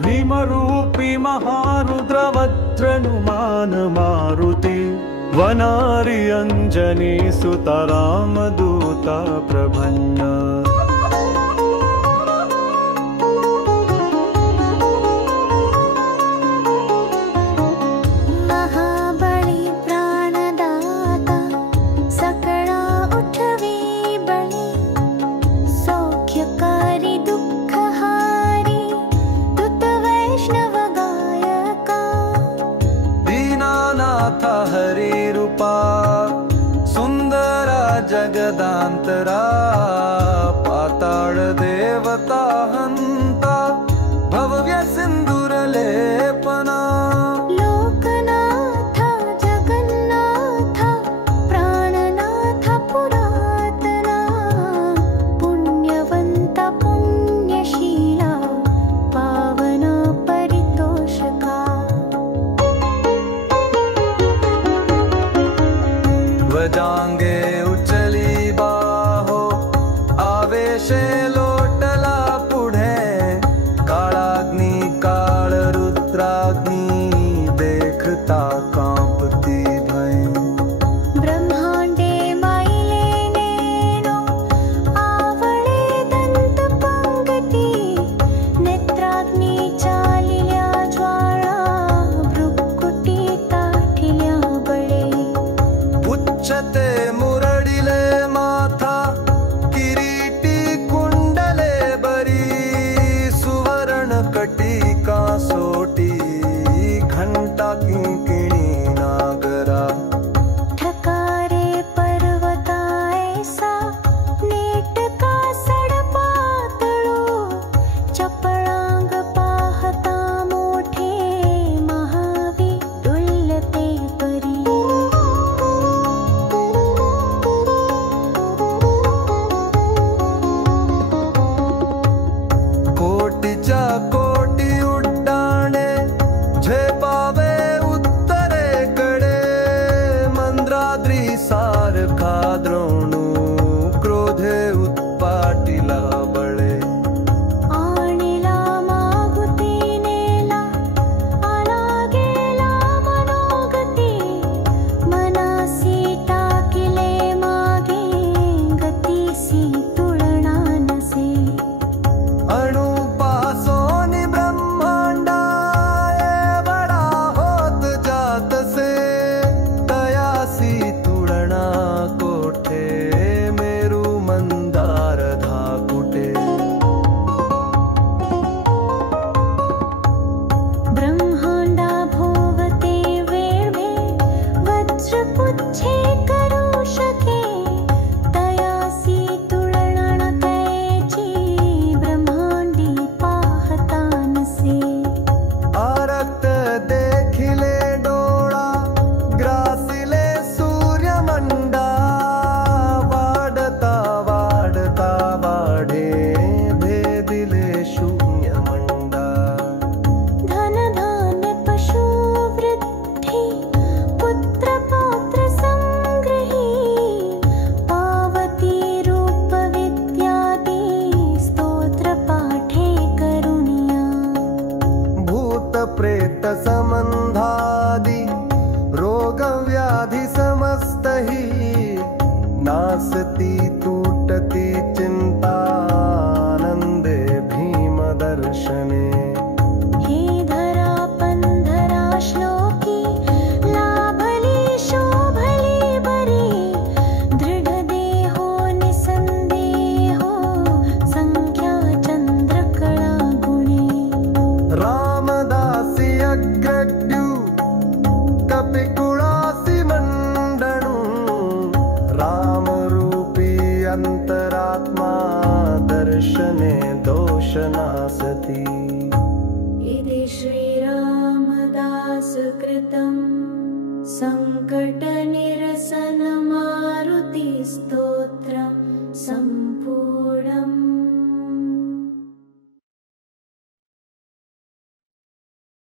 भीमरूपी महारुद्रवज्रनुमान मारुति वनारि अंजनी सुत रामदूता प्रभन्न। हरे रूपा सुंदरा जगदांतरा पाताळ देवता हंता भव्य सिंदूर लेपना। लोकनाथ जगन्नाथ प्राणनाथ पुरातना पुण्यवंत पुण्यशीला पावन परितोषका। ध्वजांगे उचली बाहो आवेशे लोटला पुढे काळाग्नी काळ रुद्राग्नी देखता कांपती भय। ब्रह्मांडे माईले नेनो आवळे दंत पंगती नेत्राग्नी चालिल्या ज्वाळा भृकुटी ताठिल्या बळे। उच्चते मुरडिले माथा किरीटी कुंडले बरी सुवर्ण कटिका सोटी घंटा किंकिणी नागरा। ठकारे पर्वता ऐसा नेटका सडपातळो चपळांग पाहता मोठे महावी डुलते परी। कोटीच्या कोटी उड्डाणे झेपावे उत्तरेकडे मंद्राद्री सारखा द्रोणू क्रोधे उत्पाटीला बळे। आणिला मागुती नेला आला गेला मनोगती मनासी टाकिले मागे गतीसी तुलना नसे। अणुपासोनी ब्रह्मांडा एवढा होत जातसे तयासी तुळना कोठे मेरू मंदार धाकुटे। ब्रह्मांडा भोवते वेळवे वज्रपुच्छे करू शके तयासी तुलना कैची ब्रह्मांडी पाहता नसे। आरक्त देखिले डोळा ग्रासिले सूर्यमंडा वाढता वाढता वाढे भेदिले शून्यमंडा। धन धान्य पशु वृद्धी पुत्र पौत्र संग्रही पावती रूप विद्यादी स्तोत्र पाठे करुणिया। भूत प्रेत संबंधादि रोग व्याधि समस्तही नासती तूटती चिंतानंदे भीम दर्शने। हे धरा पंधरा श्लोकी लाभली शोभली बरी दृढ देहो निसंदेहो संख्या चंद्रकळा गुणे। रामदासी अग्रड्यू कपिकुळासी मंडणू रामरूपी अंतरात्मा दर्शने दोष नासती। इति श्रीरामदास कृतं संकटनिरसन मारुति स्तोत्रं सम्पूर्णम्।